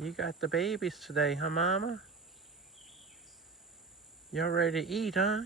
You got the babies today, huh, Mama? You're ready to eat, huh?